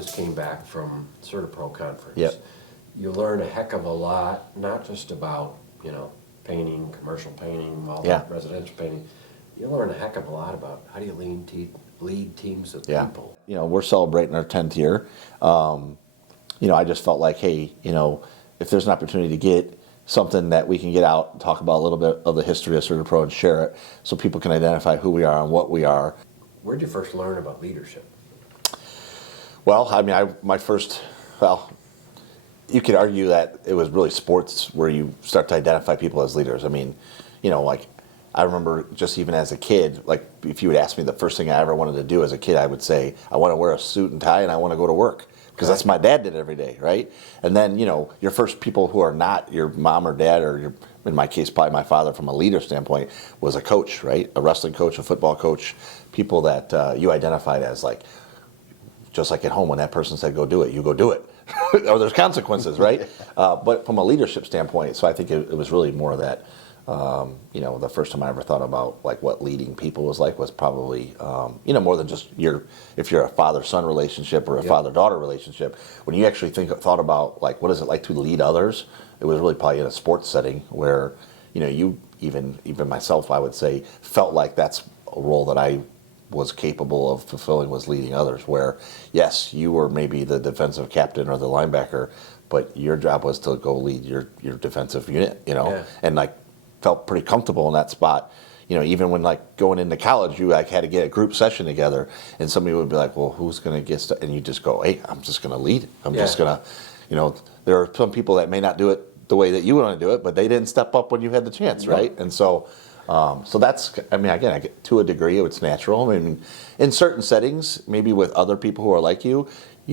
just came back from CertaPro conference. Yep. You learn a heck of a lot, not just about, painting, commercial painting, residential painting. You learn a heck of a lot about how do you lead teams of people. We're celebrating our 10th year. I just felt like, hey, if there's an opportunity to get something that we can get out and talk about a little bit of the history of CertaPro and share it so people can identify who we are and what we are. Where did you first learn about leadership? Well, you could argue that it was really sports where you start to identify people as leaders. I remember just even as a kid, like if you would ask me the first thing I ever wanted to do as a kid, I would say, I want to wear a suit and tie and I want to go to work. Because that's my dad did every day, right? And then, your first people who are not your mom or dad, or in my case, probably my father from a leader standpoint, was a coach, right? A wrestling coach, a football coach, people that you identified as like, just like at home when that person said, go do it, you go do it. Or there's consequences, right? But from a leadership standpoint, so I think it was really more of that. The first time I ever thought about like what leading people was probably, more than just if you're a father-son relationship or a father-daughter relationship. When you actually thought about like what is it like to lead others, it was really probably in a sports setting where, you even myself, I would say, felt like that's a role that I was capable of fulfilling, was leading others. Where yes, you were maybe the defensive captain or the linebacker, but your job was to go lead your defensive unit, and like felt pretty comfortable in that spot. Even when like going into college, you like had to get a group session together, and somebody would be like, "Well, who's going to get stuff?" And you just go, "Hey, I'm just going to lead. I'm just going to," there are some people that may not do it the way that you want to do it, but they didn't step up when you had the chance, right? And so that's, again, to a degree, it's natural. In certain settings, maybe with other people who are like you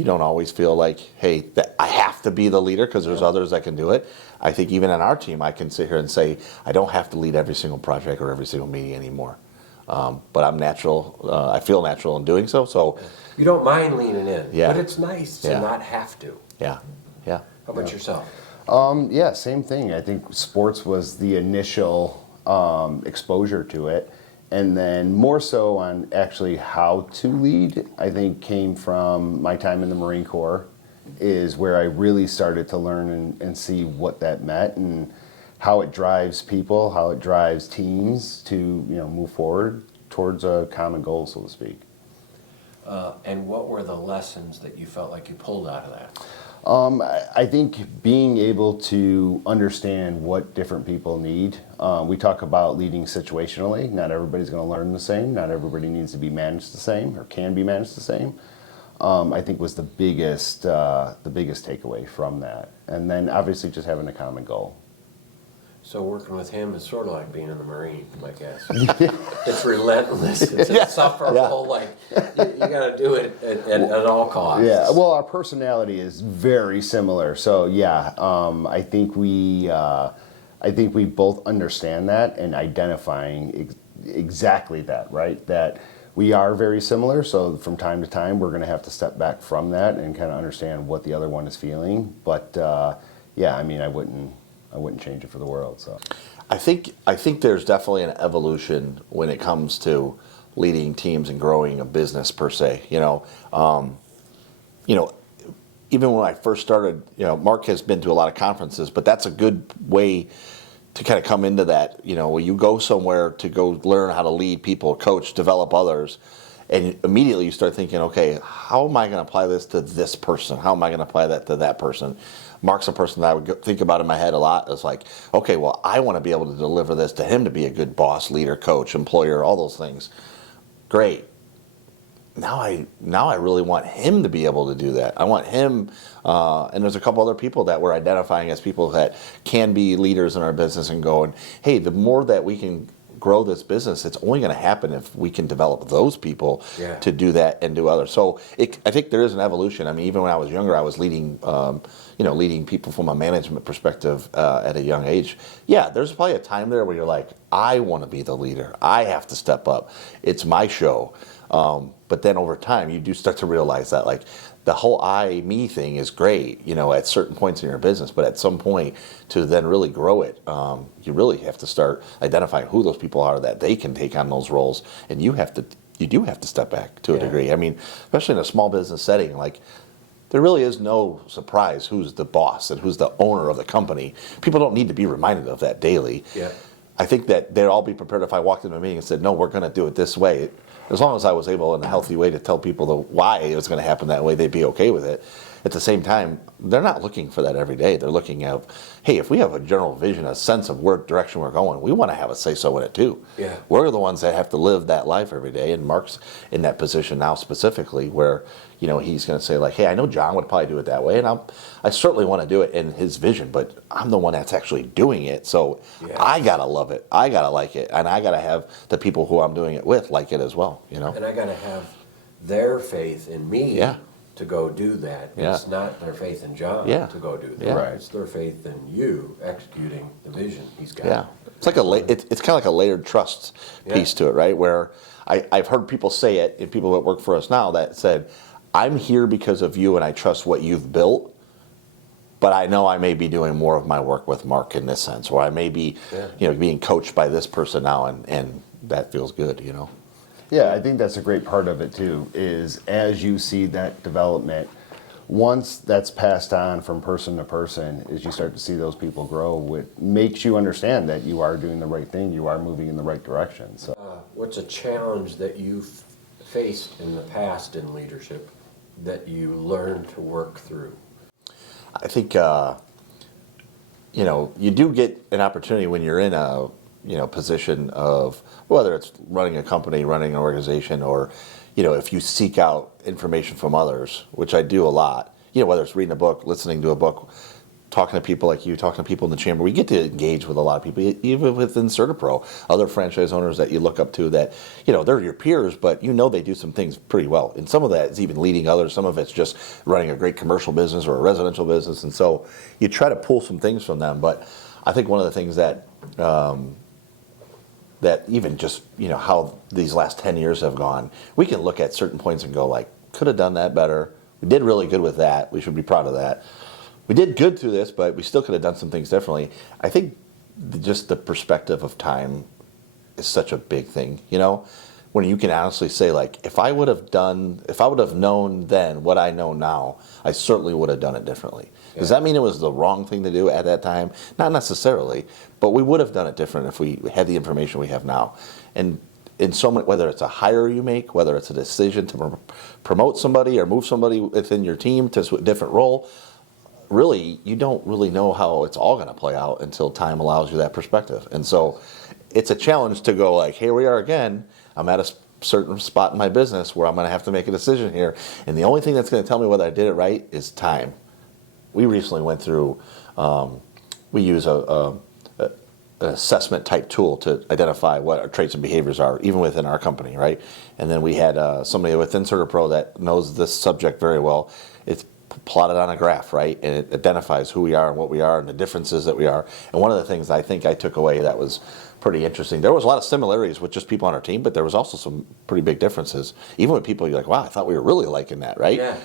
don't always feel like, hey, that I have to be the leader because there's others that can do it. I think even on our team, I can sit here and say, I don't have to lead every single project or every single meeting anymore. But I'm natural. I feel natural in doing so. So you don't mind leaning in, but it's nice to not have to. Yeah. How about yourself? Same thing. I think sports was the initial exposure to it. And then more so on actually how to lead, I think came from my time in the Marine Corps, is where I really started to learn and see what that meant and how it drives people, how it drives teams to move forward towards a common goal, so to speak. And what were the lessons that you felt like you pulled out of that? I think being able to understand what different people need. We talk about leading situationally. Not everybody's going to learn the same. Not everybody needs to be managed the same or can be managed the same. I think was the biggest takeaway from that. And then obviously just having a common goal. So working with him is sort of like being in the Marine, I guess. It's relentless. It's insufferable. Like you got to do it at all costs. Yeah. Well, our personality is very similar. So I think we both understand that and identifying exactly that, right? That we are very similar. So from time to time, we're going to have to step back from that and kind of understand what the other one is feeling. But I wouldn't change it for the world. So, I think there's definitely an evolution when it comes to leading teams and growing a business per se. Even when I first started, Mark has been to a lot of conferences, but that's a good way to kind of come into that. When you go somewhere to go learn how to lead people, coach, develop others, and immediately you start thinking, okay, how am I going to apply this to this person? How am I going to apply that to that person? Mark's a person that I would think about in my head a lot. It's like, okay, well, I want to be able to deliver this to him to be a good boss, leader, coach, employer, all those things. Great. Now I really want him to be able to do that. I want him, and there's a couple other people that we're identifying as people that can be leaders in our business and going, hey, the more that we can grow this business, it's only going to happen if we can develop those people to do that and do others. So I think there is an evolution. Even when I was younger, I was leading, leading people from a management perspective at a young age. Yeah, there's probably a time there where you're like, I want to be the leader. I have to step up. It's my show. But then over time, you do start to realize that like the whole I, me thing is great, at certain points in your business, but at some point to then really grow it, you really have to start identifying who those people are that they can take on those roles, and you do have to step back to a degree. Especially in a small business setting, like there really is no surprise who's the boss and who's the owner of the company. People don't need to be reminded of that daily. Yeah. I think that they'd all be prepared if I walked into a meeting and said, no, we're going to do it this way. As long as I was able in a healthy way to tell people why it was going to happen that way, they'd be okay with it. At the same time, they're not looking for that every day. They're looking at, hey, if we have a general vision, a sense of where direction we're going, we want to have a say-so in it too. Yeah. We're the ones that have to live that life every day, and Mark's in that position now specifically where, you know, he's going to say like, hey, I know John would probably do it that way, and I certainly want to do it in his vision, but I'm the one that's actually doing it, so I got to love it. I got to like it, and I got to have the people who I'm doing it with like it as well, you know? And I got to have their faith in me to go do that. Yeah. It's not their faith in John to go do that. Yeah. Right. It's their faith in you executing the vision he's got. Yeah, it's like it's kind of like a layered trust piece to it, right? Where I've heard people say it, and people that work for us now that said, I'm here because of you and I trust what you've built, but I know I may be doing more of my work with Mark in this sense, or I may be you know, being coached by this person now, and that feels good, you know? Yeah, I think that's a great part of it too, is as you see that development, once that's passed on from person to person, as you start to see those people grow, it makes you understand that you are doing the right thing, you are moving in the right direction. So, What's a challenge that you've faced in the past in leadership that you learned to work through? I think, you know, you do get an opportunity when you're in a, you know, position of, whether it's running a company, running an organization, or, you know, if you seek out information from others, which I do a lot, you know, whether it's reading a book, listening to a book, talking to people like you, talking to people in the chamber, we get to engage with a lot of people, even within CertaPro, other franchise owners that you look up to that, you know, they're your peers, but you know they do some things pretty well. And some of that is even leading others. Some of it's just running a great commercial business or a residential business. And so you try to pull some things from them. But I think one of the things that, that even just, you know, how these last 10 years have gone, we can look at certain points and go like, could have done that better. We did really good with that. We should be proud of that. We did good through this, but we still could have done some things differently. I think just the perspective of time is such a big thing, you know, when you can honestly say like, if I would have known then what I know now, I certainly would have done it differently. Does that mean it was the wrong thing to do at that time? Not necessarily, but we would have done it different if we had the information we have now. And in so many, whether it's a hire you make, whether it's a decision to promote somebody or move somebody within your team to a different role, really, you don't really know how it's all going to play out until time allows you that perspective. And so it's a challenge to go like, here we are again, I'm at a certain spot in my business where I'm going to have to make a decision here. And the only thing that's going to tell me whether I did it right is time. We recently went through, we use an assessment type tool to identify what our traits and behaviors are, even within our company, right? And then we had somebody within CertaPro that knows this subject very well. It's plotted on a graph, right? And it identifies who we are and what we are and the differences that we are. And one of the things I think I took away that was pretty interesting, there was a lot of similarities with just people on our team, but there was also some pretty big differences. Even with people, you're like, wow, I thought we were really liking that, right? Yeah.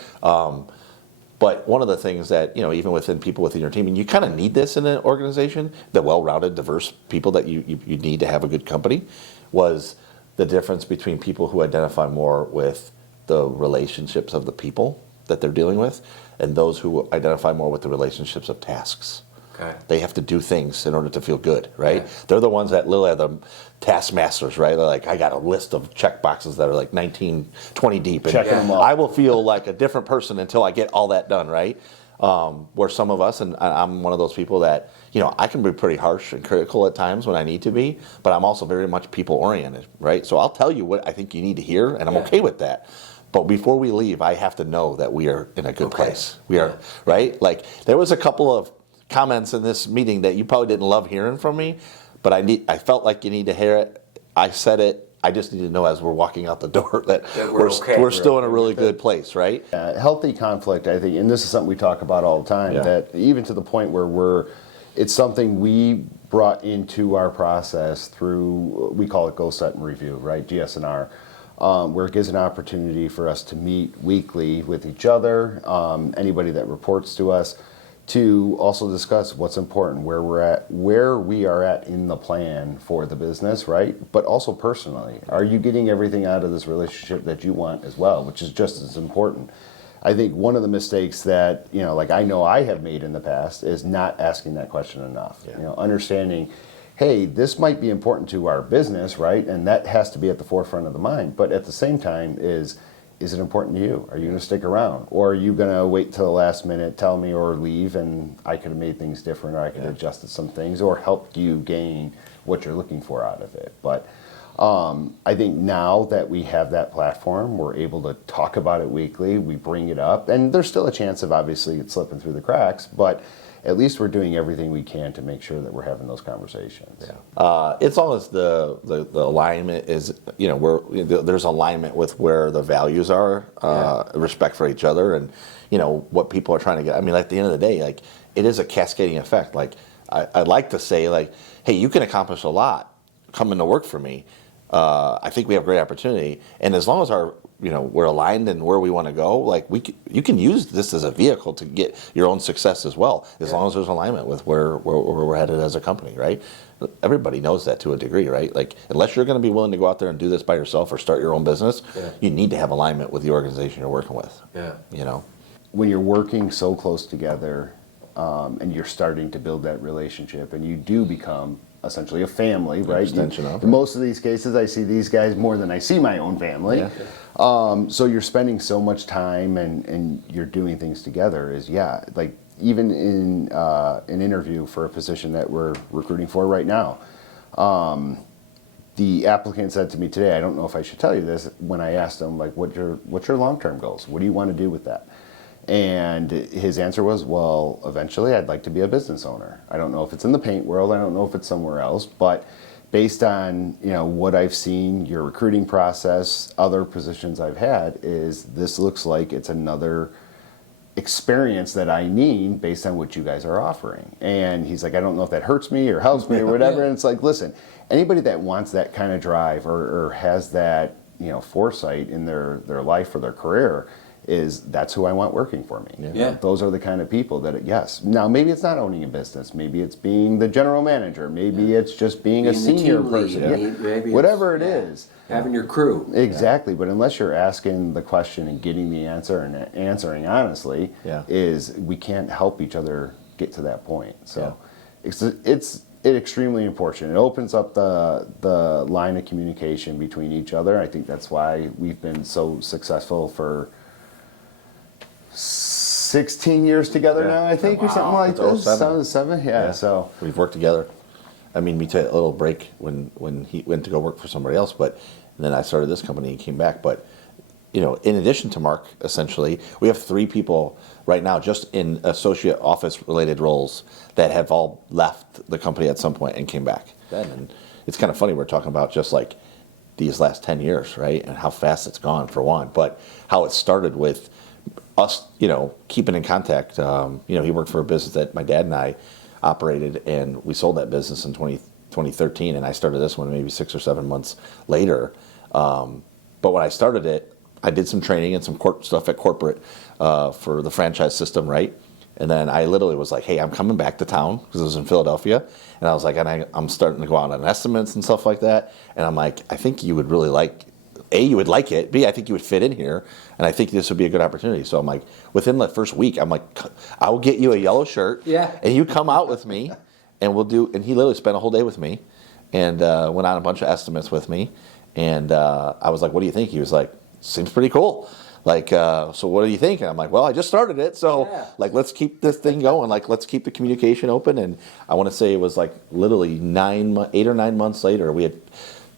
But one of the things that, you know, even within people within your team, and you kind of need this in an organization, the well-rounded, diverse people that you need to have a good company, was the difference between people who identify more with the relationships of the people that they're dealing with and those who identify more with the relationships of tasks. Okay. They have to do things in order to feel good, right? Yeah. They're the ones that literally are the taskmasters, right? They're like, I got a list of check boxes that are like 19, 20 deep. And Checking them off. I will feel like a different person until I get all that done, right? Where some of us, and I'm one of those people that, you know, I can be pretty harsh and critical at times when I need to be, but I'm also very much people-oriented, right? So I'll tell you what I think you need to hear, and I'm okay with that. But before we leave, I have to know that we are in a good place. We are, right? Like, there was a couple of comments in this meeting that you probably didn't love hearing from me, but I felt like you need to hear it. I said it. I just need to know as we're walking out the door that we're still in a really good place, right? Healthy conflict, I think, and this is something we talk about all the time, that even to the point where it's something we brought into our process through, we call it goal set and review, right, GSNR, where it gives an opportunity for us to meet weekly with each other, anybody that reports to us, to also discuss what's important, where we are at in the plan for the business, right? But also personally, are you getting everything out of this relationship that you want as well, which is just as important? I think one of the mistakes that, like I know I have made in the past is not asking that question enough. Yeah. Understanding, hey, this might be important to our business, right? And that has to be at the forefront of the mind. But at the same time, is it important to you? Are you going to stick around? Or are you going to wait till the last minute, tell me, or leave, and I could have made things different, or I could have adjusted some things, or helped you gain what you're looking for out of it? But I think now that we have that platform, we're able to talk about it weekly. We bring it up, and there's still a chance of obviously it slipping through the cracks, but at least we're doing everything we can to make sure that we're having those conversations. Yeah. It's always the alignment is, there's alignment with where the values are, respect for each other, and what people are trying to get. I mean, at the end of the day, like, it is a cascading effect. Like, I'd like to say, like, hey, you can accomplish a lot coming to work for me. I think we have great opportunity, and as long as we're aligned in where we want to go, like, you can use this as a vehicle to get your own success as well, as long as there's alignment with where we're headed as a company, right? Everybody knows that to a degree, right? Like, unless you're going to be willing to go out there and do this by yourself or start your own business, you need to have alignment with the organization you're working with. Yeah. When you're working so close together, and you're starting to build that relationship, and you do become essentially a family, right? Extension of it. In most of these cases, I see these guys more than I see my own family. Yeah. So you're spending so much time and you're doing things together. Like even in an interview for a position that we're recruiting for right now, the applicant said to me today, I don't know if I should tell you this, when I asked him, like, what's your long-term goals? What do you want to do with that? And his answer was, well, eventually I'd like to be a business owner. I don't know if it's in the paint world, I don't know if it's somewhere else, but based on what I've seen, your recruiting process, other positions I've had, is this looks like it's another experience that I need based on what you guys are offering. And he's like, I don't know if that hurts me or helps me or whatever. And it's like, listen, anybody that wants that kind of drive or has that foresight in their life or their career, that's who I want working for me. Yeah. Those are the kind of people that, yes. Now, maybe it's not owning a business. Maybe it's being the general manager. Maybe it's just being a senior person. Maybe whatever it is. Having your crew. Exactly. But unless you're asking the question and getting the answer and answering honestly, we can't help each other get to that point. So it's extremely important. It opens up the line of communication between each other. I think that's why we've been so successful for 16 years together now, I think, or something like this. 7. So we've worked together. I mean, we took a little break when he went to go work for somebody else, but then I started this company and came back. But in addition to Mark, essentially, we have 3 people right now just in associate office related roles that have all left the company at some point and came back then. And it's kind of funny, we're talking about just like these last 10 years, right? And how fast it's gone, for one, but how it started with us, keeping in contact. He worked for a business that my dad and I operated, and we sold that business in 2013, and I started this one maybe 6 or 7 months later. But when I started it, I did some training and some stuff at corporate for the franchise system, right? And then I literally was like, hey, I'm coming back to town, because it was in Philadelphia, and I was like, I'm starting to go out on estimates and stuff like that, and I'm like, I think you would really like, A, you would like it, B, I think you would fit in here, and I think this would be a good opportunity. So I'm like, within the first week, I'm like, I'll get you a yellow shirt, and you come out with me, and we'll do, and he literally spent a whole day with me, and went on a bunch of estimates with me, and I was like, what do you think? He was like, seems pretty cool. Like, so what do you think? And I'm like, well, I just started it, so like, let's keep this thing going. Like, let's keep the communication open. And I want to say it was like literally 8 or 9 months later, we had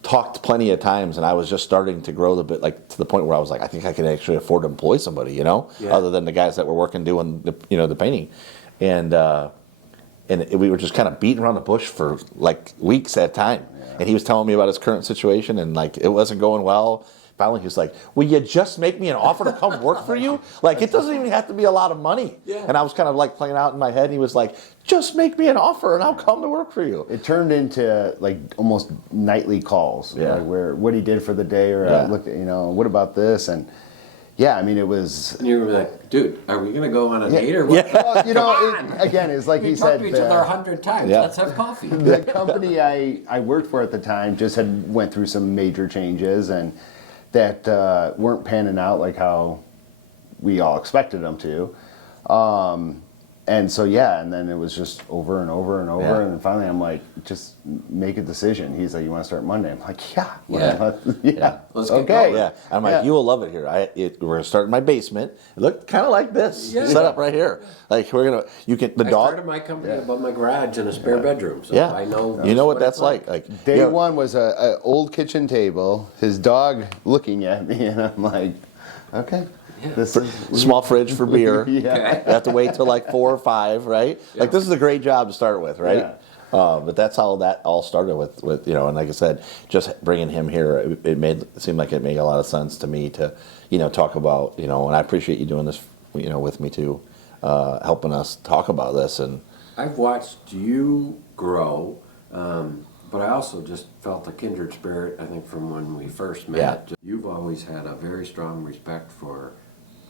talked plenty of times, and I was just starting to grow the bit, like to the point where I was like, I think I can actually afford to employ somebody, other than the guys that were working doing the painting, and we were just kind of beating around the bush for like weeks at a time. And he was telling me about his current situation, and like it wasn't going well. Finally, he was like, will you just make me an offer to come work for you? Like, it doesn't even have to be a lot of money. And I was kind of like playing out in my head, and he was like, just make me an offer and I'll come to work for you. It turned into like almost nightly calls, like what he did for the day, or look at, what about this? And I mean, it was. And you were like, dude, are we going to go on a date or what? Well, again, it's like he said. We talked to each other 100 times. Let's have coffee. The company I worked for at the time just went through some major changes, and that weren't panning out like how we all expected them to. And so, and then it was just over and over and over. Yeah. And then finally I'm like, just make a decision. He's like, you want to start Monday? I'm like, yeah. Let's get Okay. going. Yeah, I'm like, you will love it here. We're gonna start in my basement. It looked kind of like this set up right here. Like the I dog. started my company above my garage in a spare bedroom, so Yeah, I know. you know what it's that's like. Like Day one was a old kitchen table, his dog looking at me, and I'm like, okay. This is small fridge for beer. Yeah. You have to wait till like 4 or 5, right? Like this is a great job to start with, right? Yeah. But that's how that all started with and like I said, just bringing him here, it seemed like it made a lot of sense to me to, talk about, and I appreciate you doing this, with me too, helping us talk about this. And I've watched you grow, but I also just felt a kindred spirit, I think, from when we first met. Yeah. You've always had a very strong respect for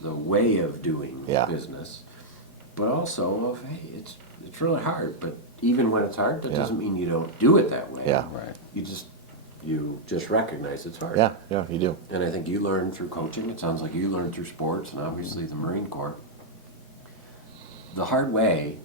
the way of doing business, but also of, hey, it's really hard, but even when it's hard, that doesn't mean you don't do it that way. Yeah. Right. You just recognize it's hard. yeah, you do. And I think you learned through coaching. It sounds like you learned through sports and obviously the Marine Corps. The hard way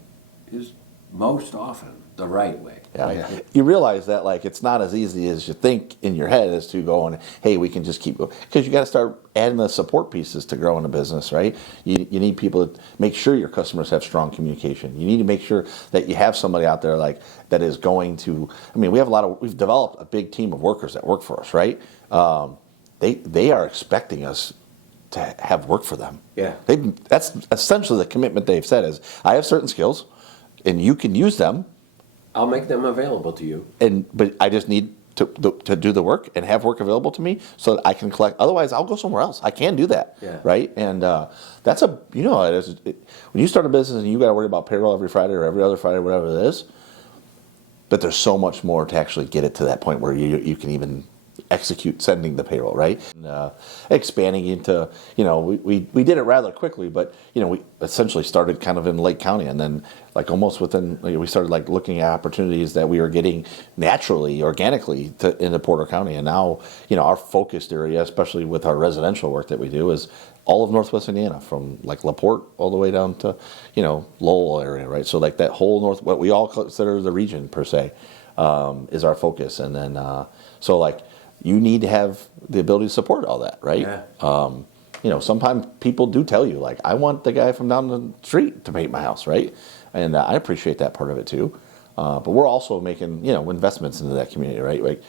is most often the right way. Yeah. You realize that like it's not as easy as you think in your head as to go and, hey, we can just keep going. Because you got to start adding the support pieces to growing a business, right? You need people to make sure your customers have strong communication. You need to make sure that you have somebody out there like that is going to, we've developed a big team of workers that work for us, right? They are expecting us to have work for them. Yeah. That's essentially the commitment they've said is, I have certain skills and you can use them. I'll make them available to you. But I just need to do the work and have work available to me so that I can collect. Otherwise, I'll go somewhere else. I can do that, right? And that's when you start a business and you got to worry about payroll every Friday or every other Friday, whatever it is. But there's so much more to actually get it to that point where you can even execute sending the payroll, right? And, expanding into, we did it rather quickly, but we essentially started kind of in Lake County, and then like almost within, we started like looking at opportunities that we were getting naturally, organically into Porter County, and now our focused area, especially with our residential work that we do, is all of Northwest Indiana, from like LaPorte all the way down to Lowell area, right? So like that whole what we all consider the region per se, is our focus, and then so like. You need to have the ability to support all that, right? Yeah. Sometimes people do tell you, like, I want the guy from down the street to paint my house, right? And I appreciate that part of it too. But we're also making, investments into that community, right? Like,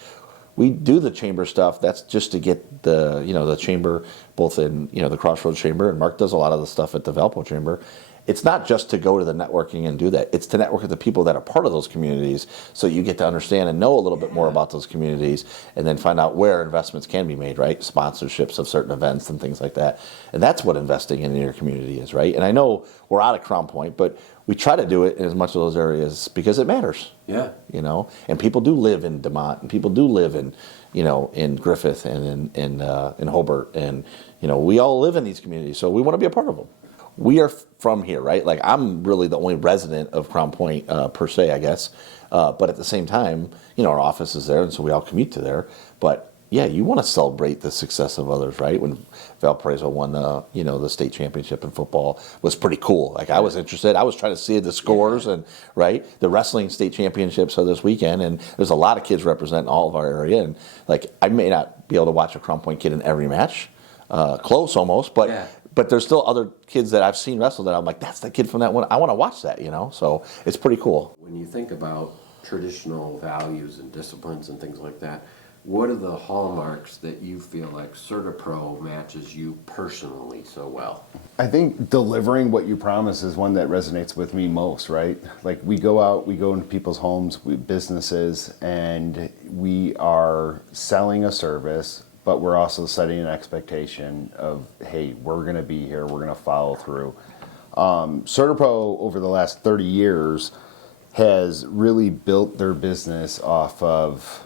we do the chamber stuff. That's just to get the chamber, both in, the Crossroads Chamber, and Mark does a lot of the stuff at the Valpo Chamber. It's not just to go to the networking and do that. It's to network with the people that are part of those communities, so you get to understand and know a little bit more about those communities, and then find out where investments can be made, right? Sponsorships of certain events and things like that. And that's what investing in your community is, right? And I know we're out of Crown Point, but we try to do it in as much of those areas because it matters. Yeah. And people do live in DeMont, and people do live in, in Griffith and in Hobart, and we all live in these communities, so we want to be a part of them. We are from here, right? Like, I'm really the only resident of Crown Point per se, I guess. But at the same time, our office is there, and so we all commute to there. But yeah, you want to celebrate the success of others, right? When Valparaiso won the state championship in football, was pretty cool. Like, I was interested. I was trying to see the scores, and right, the wrestling state championships are this weekend, and there's a lot of kids representing all of our area. And like, I may not be able to watch a Crown Point kid in every match, close almost, but. Yeah. But there's still other kids that I've seen wrestle that I'm like, that's the kid from that one. I want to watch that, So it's pretty cool. When you think about traditional values and disciplines and things like that, what are the hallmarks that you feel like CertaPro matches you personally so well? I think delivering what you promise is one that resonates with me most, right? Like, we go into people's homes, businesses, and we are selling a service, but we're also setting an expectation of, hey, we're going to be here, we're going to follow through. CertaPro, over the last 30 years, has really built their business off of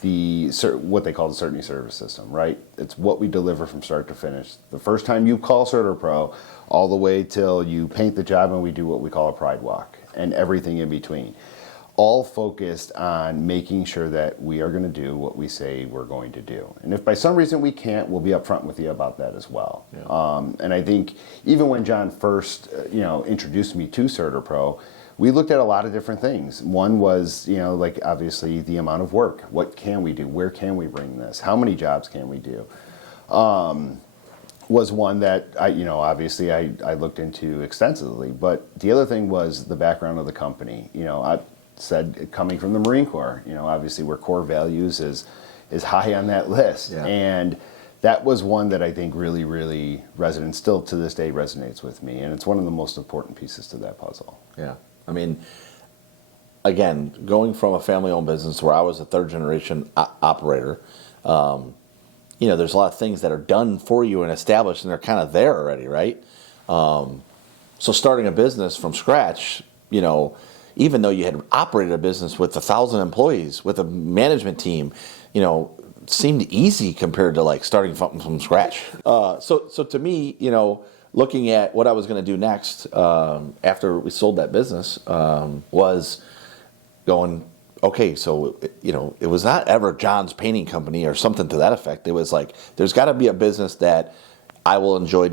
what they call the Certainty Service System, right? It's what we deliver from start to finish. The first time you call CertaPro, all the way till you paint the job, and we do what we call a Pride Walk, and everything in between. all focused on making sure that we are going to do what we say we're going to do. And if by some reason we can't, we'll be upfront with you about that as well. Yeah. And I think even when John first, introduced me to CertaPro, we looked at a lot of different things. One was, like obviously the amount of work. What can we do? Where can we bring this? How many jobs can we do? Was one that I looked into extensively. But the other thing was the background of the company. I said coming from the Marine Corps, obviously where core values is high on that list. Yeah. And that was one that I think really, really resonates, still to this day resonates with me. And it's one of the most important pieces to that puzzle. Yeah. I mean, again, going from a family-owned business where I was a third-generation operator, there's a lot of things that are done for you and established, and they're kind of there already, right? So starting a business from scratch, even though you had operated a business with 1,000 employees, with a management team, seemed easy compared to like starting from scratch. So to me, looking at what I was going to do next after we sold that business was going, okay, so, it was not ever John's painting company or something to that effect. It was like, there's got to be a business that I will enjoy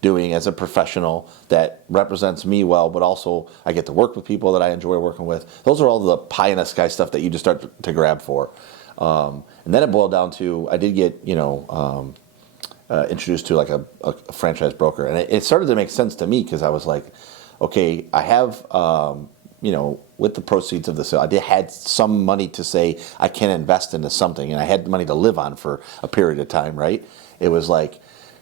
doing as a professional that represents me well, but also I get to work with people that I enjoy working with. Those are all the pie in the sky stuff that you just start to grab for. And then it boiled down to, I did get, introduced to like a franchise broker. And it started to make sense to me because I was like, okay, I have, with the proceeds of the sale, I had some money to say I can invest into something, and I had money to live on for a period of time, right? It was like,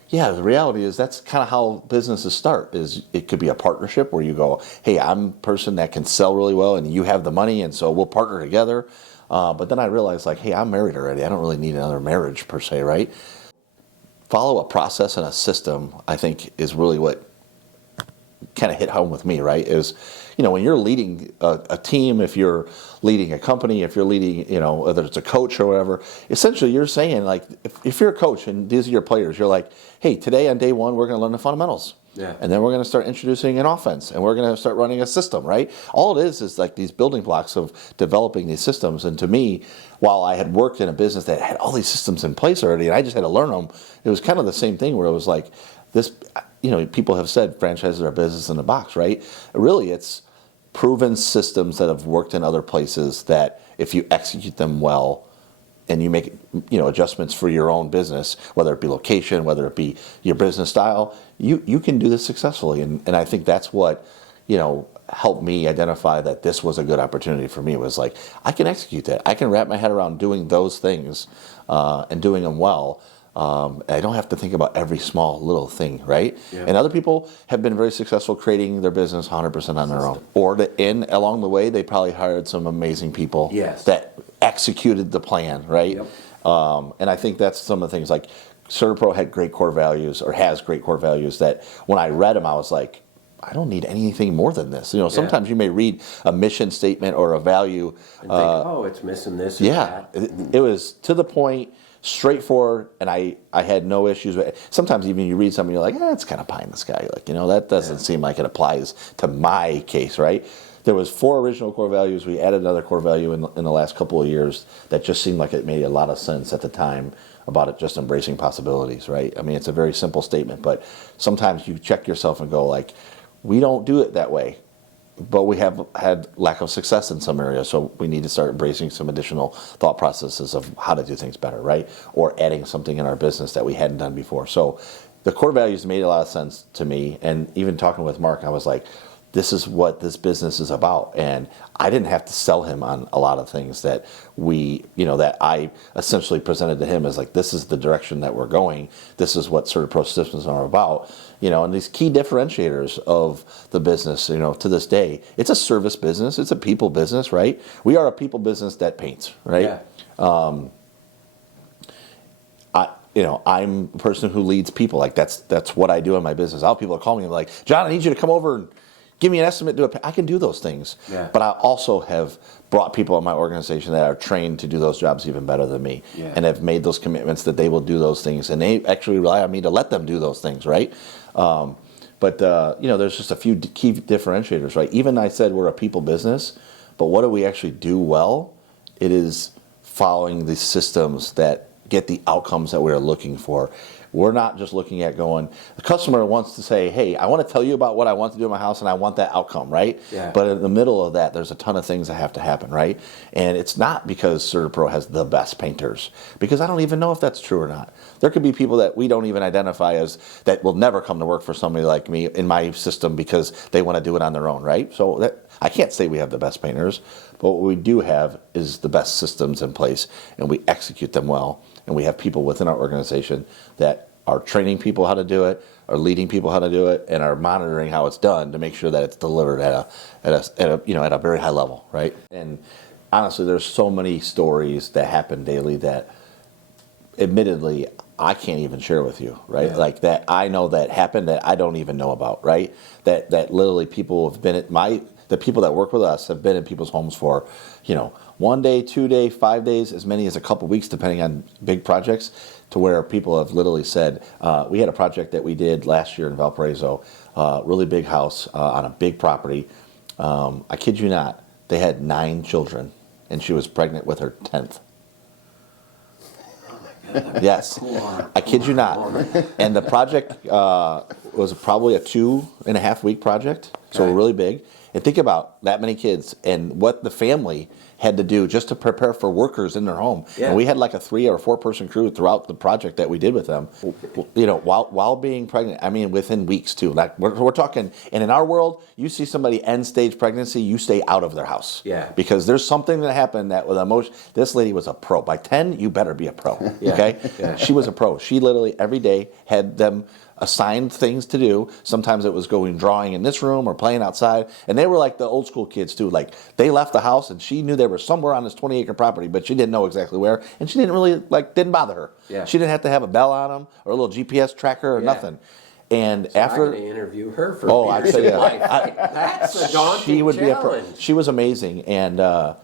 yeah, the reality is that's kind of how businesses start. Is it could be a partnership where you go, hey, I'm a person that can sell really well, and you have the money, and so we'll partner together. But then I realized, like, hey, I'm married already. I don't really need another marriage per se, right? Follow a process and a system, I think, is really what kind of hit home with me, right? Is, when you're leading a team, if you're leading a company, if you're leading, whether it's a coach or whatever, essentially you're saying, like, if you're a coach and these are your players, you're like, hey, today on day one, we're going to learn the fundamentals. Yeah. And then we're going to start introducing an offense, and we're going to start running a system, right? All it is like these building blocks of developing these systems. And to me, while I had worked in a business that had all these systems in place already, and I just had to learn them, it was kind of the same thing where it was like this, people have said franchises are a business in a box, right? Really, it's proven systems that have worked in other places that if you execute them well and you make adjustments for your own business, whether it be location, whether it be your business style, you can do this successfully. And I think that's what helped me identify that this was a good opportunity for me. It was like, I can execute that. I can wrap my head around doing those things and doing them well. I don't have to think about every small little thing, right? Yeah. And other people have been very successful creating their business 100% on their own. Or along the way, they probably hired some amazing people that executed the plan, right? Yep. And I think that's some of the things, like CertaPro had great core values, or has great core values, that when I read them, I was like, I don't need anything more than this. Sometimes you may read a mission statement or a value. And think, it's missing this or that. It was to the point, straightforward, and I had no issues with it. Sometimes even you read something, you're like, it's kind of pie in the sky. Like, that doesn't seem like it applies to my case, right? There was 4 original core values. We added another core value in the last couple of years that just seemed like it made a lot of sense at the time about it just embracing possibilities, right? I mean, it's a very simple statement, but sometimes you check yourself and go like, we don't do it that way. But we have had lack of success in some areas, so we need to start embracing some additional thought processes of how to do things better, right? Or adding something in our business that we hadn't done before. So the core values made a lot of sense to me, and even talking with Mark, I was like, this is what this business is about. And I didn't have to sell him on a lot of things that that I essentially presented to him as like, this is the direction that we're going. This is what CertaPro systems are about. And these key differentiators of the business, to this day, it's a service business. It's a people business, right? We are a people business that paints, right? Yeah. I'm a person who leads people. Like that's what I do in my business. People call me like, John, I need you to come over and give me an estimate. I can do those things. Yeah. But I also have brought people in my organization that are trained to do those jobs even better than me, and have made those commitments that they will do those things, and they actually rely on me to let them do those things, right? But there's just a few key differentiators, right? Even I said we're a people business, But what do we actually do well? It is following the systems that get the outcomes that we're looking for. We're not just looking at going, the customer wants to say, hey, I want to tell you about what I want to do in my house and I want that outcome, right? Yeah. But in the middle of that, there's a ton of things that have to happen, right? And it's not because CertaPro has the best painters, because I don't even know if that's true or not. There could be people that we don't even identify as, that will never come to work for somebody like me in my system because they want to do it on their own, right? So that, I can't say we have the best painters, but what we do have is the best systems in place, and we execute them well. And we have people within our organization that are training people how to do it, are leading people how to do it, and are monitoring how it's done to make sure that it's delivered at a very high level, right? And honestly, there's so many stories that happen daily that, admittedly, I can't even share with you, right? Yeah. Like that I know that happened that I don't even know about, right? That literally people have been the people that work with us have been in people's homes for, 1 day, 2 day, 5 days, as many as a couple weeks, depending on big projects, to where people have literally said, we had a project that we did last year in Valparaiso, really big house on a big property. I kid you not, they had 9 children, and she was pregnant with her 10th. Yes, I kid you not. And the project was probably a 2.5 week project, so Okay. really big. And think about that many kids and what the family had to do just to prepare for workers in their home. Yeah. And we had like a 3 or 4 person crew throughout the project that we did with them. While being pregnant, I mean within weeks too. Like we're talking, and in our world, you see somebody end stage pregnancy, you stay out of their house. Yeah. Because there's something that happened that with emotion. This lady was a pro. By 10, you better be a pro. Yeah. Okay? Yeah. She was a pro. She literally every day had them assigned things to do. Sometimes it was going drawing in this room or playing outside. And they were like the old school kids too. Like they left the house and she knew they were somewhere on this 20-acre property, but she didn't know exactly where. And she didn't really didn't bother her. Yeah. She didn't have to have a bell on them or a little GPS tracker or Yeah. nothing. And So after I'm going to interview her for I tell you, that's a daunting she would be a pro. challenge. She was amazing, and I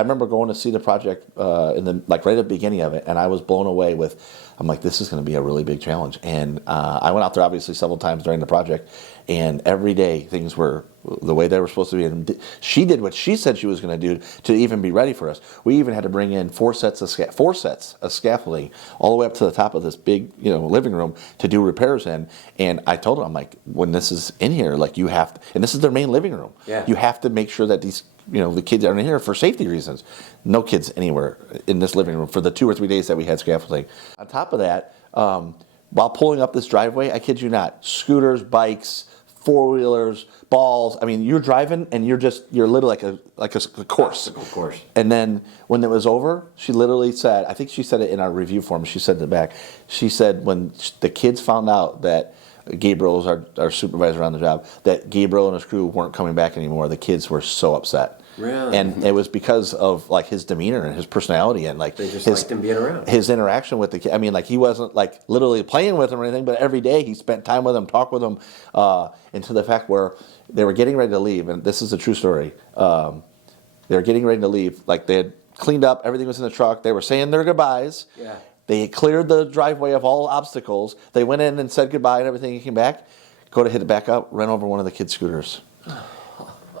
remember going to see the project in the right at the beginning of it, and I was blown away with. I'm like, this is going to be a really big challenge, and I went out there obviously several times during the project, and every day things were the way they were supposed to be. And she did what she said she was going to do to even be ready for us. We even had to bring in 4 sets of scaffolding all the way up to the top of this big living room to do repairs in. And I told her, I'm like, when this is in here, like you have to, and this is their main living room. Yeah. You have to make sure that these the kids are in here for safety reasons. No kids anywhere in this living room for the 2 or 3 days that we had scaffolding. On top of that, while pulling up this driveway, I kid you not, scooters, bikes, 4-wheelers, balls. I mean, you're driving and you're literally like a course. Of course. And then when it was over, she literally said, I think she said it in our review form. She said in the back, she said when the kids found out that Gabriel's our supervisor on the job, that Gabriel and his crew weren't coming back anymore, the kids were so upset. Really? And it was because of his demeanor and his personality and They just liked him being around. his interaction with the kid. I mean, he wasn't literally playing with him or anything, but every day he spent time with him, talked with him, and to the fact where they were getting ready to leave, and this is a true story. They were getting ready to leave, they had cleaned up, everything was in the truck. They were saying their goodbyes. Yeah. They cleared the driveway of all obstacles. They went in and said goodbye and everything. He came back, go to hit it back up, ran over one of the kids' scooters.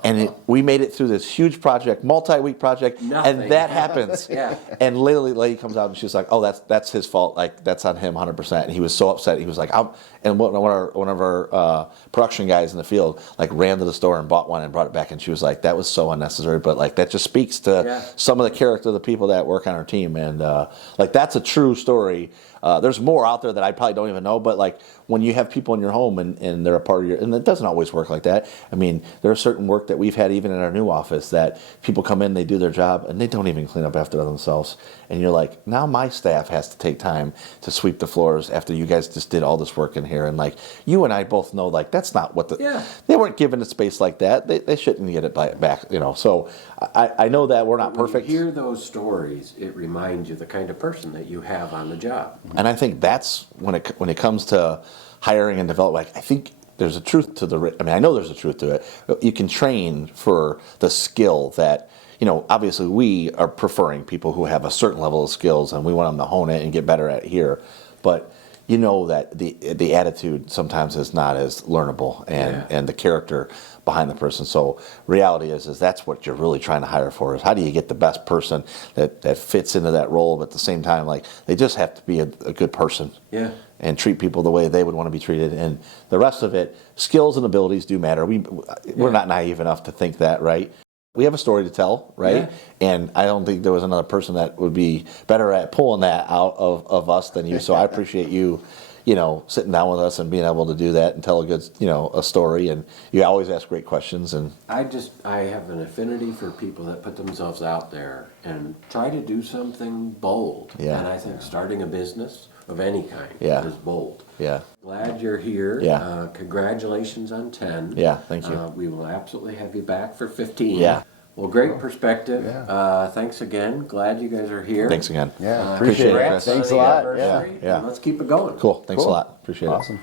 And we made it through this huge project, multi-week project, Nothing. and that happens. Yeah. And literally, the lady comes out and she's like, "Oh, that's his fault. That's on him, 100%." And he was so upset. He was like, and one of our production guys in the field ran to the store and bought one and brought it back. And she was like, "That was so unnecessary." But that just speaks to some of the character of the people that work on our team. And that's a true story. There's more out there that I probably don't even know, but when you have people in your home and they're a part of your, and it doesn't always work like that. I mean, there's certain work that we've had even in our new office that people come in, they do their job, and they don't even clean up after themselves. And you're like, now my staff has to take time to sweep the floors after you guys just did all this work in here. And you and I both know that's not what they weren't given a space like that. They shouldn't get it back, So I know that we're not perfect. When you hear those stories, it reminds you the kind of person that you have on the job. And I think that's when it comes to hiring and development. I think there's a truth to I know there's a truth to it. You can train for the skill that, obviously we are preferring people who have a certain level of skills and we want them to hone it and get better at it here. But that the attitude sometimes is not as learnable and the character behind the person. So reality is that's what you're really trying to hire for, is how do you get the best person that fits into that role, but at the same time, like, they just have to be a good person. Yeah. And treat people the way they would want to be treated. And the rest of it, skills and abilities do matter. We're not naive enough to think that, right? We have a story to tell, right? Yeah. And I don't think there was another person that would be better at pulling that out of us than you. So I appreciate you, sitting down with us and being able to do that and tell a good, a story. And you always ask great questions. And I have an affinity for people that put themselves out there and try to do something bold. Yeah. And I think starting a business of any kind is bold. Yeah. Glad you're here. Yeah. Congratulations on 10. Yeah, thank you. We will absolutely have you back for 15. Yeah. Well, great perspective. Yeah. Thanks again. Glad you guys are here. Thanks again. Yeah, appreciate it. Congrats Thanks on a the lot. anniversary, Yeah. and let's keep it going. Cool. Thanks a lot. Appreciate it. Awesome.